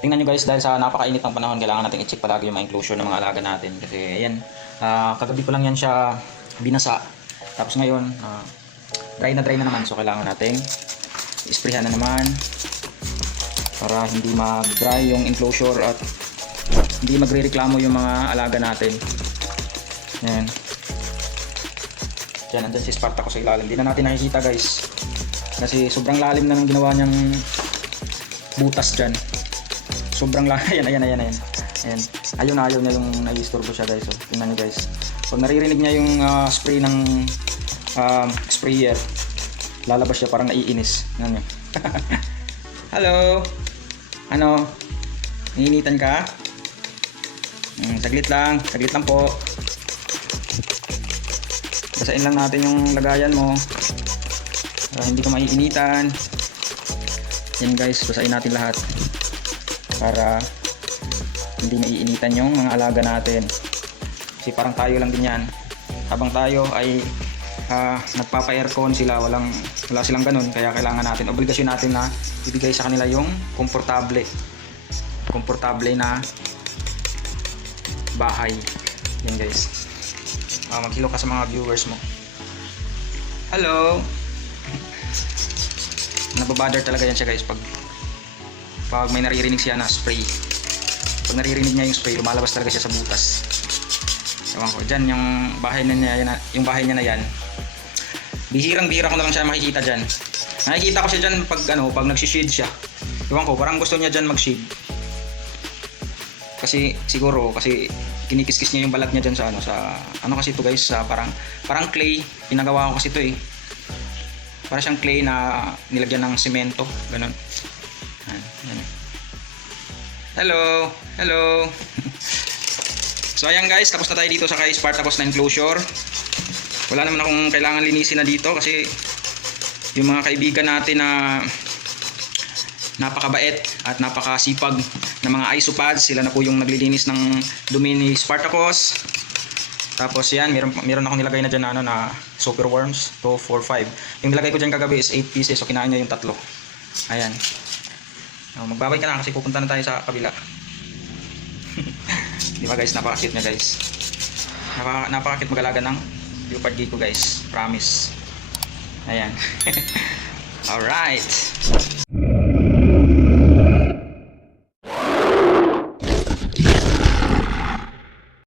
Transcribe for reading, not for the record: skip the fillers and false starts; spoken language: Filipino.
tingnan nyo guys, dahil sa napakainit ng panahon, kailangan natin i-check palagi yung mga enclosure ng mga alaga natin. Kasi ayan, kagabi ko lang yan siya binasa. Tapos ngayon, dry na naman. So kailangan natin i-sprayhan na naman para hindi mag-dry yung enclosure at hindi magre-reklamo yung mga alaga natin. Ayan. Diyan, andyan si Spartacus sa ilalim. Hindi na natin nakikita guys. Kasi sobrang lalim na ng ginawa niyang butas dyan. Sobrang lalim. Ayan. Ayaw niya yung nai-istorbo siya guys. So, tingnan niyo guys. Pag naririnig niya yung spray ng sprayer, lalabas siya parang naiinis. Tingnan niyo. Hello? Ano? Niniinitan ka? Saglit lang po. Basain lang natin yung lagayan mo para hindi ka maiinitan. Yan guys, basain natin lahat para hindi maiinitan yung mga alaga natin. Kasi parang tayo lang din yan. Habang tayo ay nagpapa-aircon sila, wala silang ganun. Kaya kailangan natin, obligasyon natin na ibigay sa kanila yung komportable na bahay. Yan guys. Maghilo ka sa mga viewers mo. Hello. Nababother talaga yan siya guys pag may naririnig siya na spray. Pag naririnig niya yung spray, lumalabas talaga siya sa butas. Ewan ko, dyan yung bahay niya na yan. Bihirang-bihira ko na lang siya makikita dyan. Nakikita ko siya dyan pag nagsishade siya. Ewan ko, parang gusto niya dyan mag-shade. Kasi kinikiskis niya yung balat niya dyan sa kasi ito guys, parang clay. Pinagawa ko kasi ito para siyang clay na nilagyan ng semento, ganun. Ayan. Hello. So ayan guys, tapos na tayo dito sa kay Spartacus na enclosure. Wala naman akong kailangan linisin na dito kasi yung mga kaibigan natin na napakabait at napakasipag na mga isopads, sila na po yung naglilinis ng dumi ni Spartacus. Tapos yan, meron akong nilagay na dyan na super worms 2, 4, 5. Yung nilagay ko dyan kagabi is 8 pieces, so kinain niya yung 3. Ayan. Magbabay ka na kasi pupunta na tayo sa kabila. Di ba guys, napaka-cute niya guys. Napaka-cute mag-alaga ng leopard gecko guys, promise. Ayan. Alright.